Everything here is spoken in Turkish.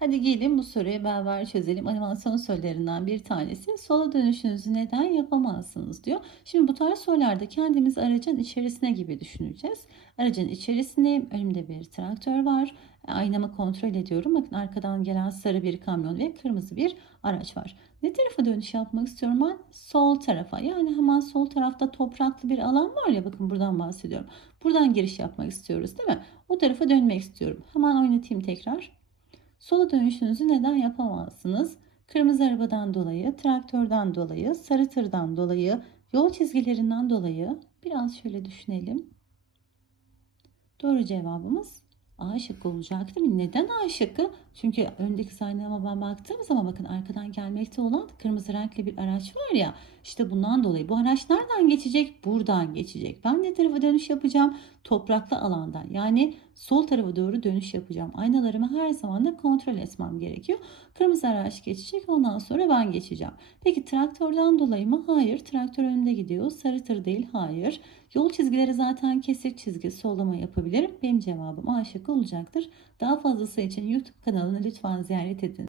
Hadi gelin bu soruyu beraber çözelim. Animasyon sorularından bir tanesi. Sola dönüşünüzü neden yapamazsınız diyor. Şimdi bu tarz sorularda kendimizi aracın içerisine gibi düşüneceğiz. Aracın içerisindeyim. Önümde bir traktör var. Aynamı kontrol ediyorum. Bakın arkadan gelen sarı bir kamyon ve kırmızı bir araç var. Ne tarafa dönüş yapmak istiyorum ben? Sol tarafa. Yani hemen sol tarafta topraklı bir alan var ya bakın buradan bahsediyorum. Buradan giriş yapmak istiyoruz değil mi? O tarafa dönmek istiyorum. Hemen oynatayım tekrar. Sola dönüşünüzü neden yapamazsınız? Kırmızı arabadan dolayı, traktörden dolayı, sarı tırdan dolayı, yol çizgilerinden dolayı biraz şöyle düşünelim. Doğru cevabımız A şıkkı olacak değil mi? Neden A şıkkı? Çünkü öndeki sahnama ben baktığım zaman bakın arkadan gelmekte olan kırmızı renkli bir araç var ya işte bundan dolayı bu araç nereden geçecek? Buradan geçecek. Ben ne tarafa dönüş yapacağım? Topraklı alandan yani sol tarafa doğru dönüş yapacağım. Aynalarımı her zaman da kontrol etmem gerekiyor. Kırmızı araç geçecek ondan sonra ben geçeceğim. Peki traktörden dolayı mı? Hayır. Traktör önünde gidiyor. Sarı tır değil. Hayır. Yol çizgileri zaten kesik çizgi sollama yapabilirim. Benim cevabım A şıkkı olacaktır. Daha fazlası için YouTube kanalını lütfen ziyaret edin.